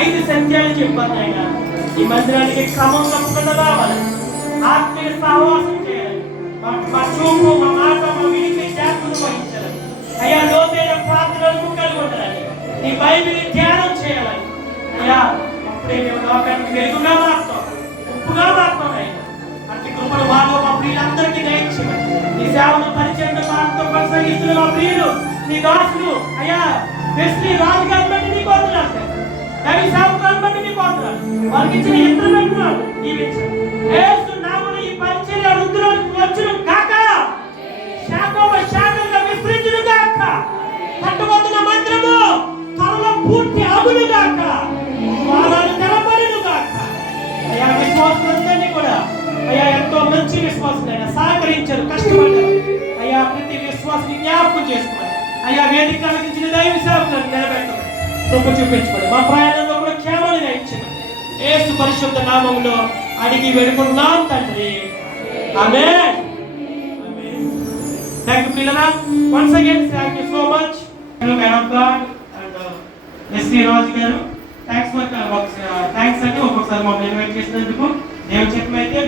5 సత్యాలు చెప్పాను ఆయన. ఈ మందిరానికి క్రమం తప్పకుండా రావాలి, ఆత్మీయ సహవాసం చేయాలి, మా చూపు, మా మాట, మా వినికి జాగ్రత్తలు వహించాలి. అయ్యా లోతైన ప్రార్థనలకు కలిగి ఉండాలి, నీ బైబిల్ ధ్యానం చేయాలని. అయ్యా అప్పుడే మేము లోకానికి వెలుగుగా మారుతాం, ఉప్పుగా మారుతాం. అయ్యా అట్టి కృపను మాలో మా ప్రియులందరికీ దయచేయమని, నీ సేవను పరిచయం మాటతో కొనసాగిస్తున్న మా ప్రియులు నీ దాసులు అయ్యా వెస్లీ రాజు గారిని బట్టి నీకు వందనాలు, రవి సావుకారుని బట్టి నీకు వందనాలు, వారికి ఇచ్చిన ఇంటర్వ్యూను దీవించండి. యేసు నామమున ఈ పరిచర్య వృద్ధిలోకి వచ్చును గాక, శాఖగా విస్తరించును గాక, కట్టుబోతున్న మందిరము త్వరలో పూర్తి అగును గాక, ద్వారాలు తెరబడును గాక. అయ్యా విశ్వాసులందరినీ కూడా అయ్యా ఎంతో మంచి విశ్వాసులైనా సహకరించారు, కష్టపడ్డారు. అయ్యా ప్రతి విశ్వాసాన్ని జ్ఞాపకం చేసుకోండి. అయ్యా వేదిక ఇచ్చిన దైవ సేవకులను నిలబెట్టమని కృప చూపించుకోండి. మా ప్రయాణంలో కూడా క్షేమాన్ని దయచేయమని యేసు పరిశుద్ధ నామములో అడిగి వేడుకుంటున్నాం తండ్రి, ఆమేన్. థాంక్ యూ పిల్లరా. Once again thank you so much man of God and SV Raju గారు. థ్యాంక్స్ అండి ఒక్కొక్కసారి మమ్మల్ని ఇన్వైట్ చేసినందుకు. దేవుని చెప్పమైతే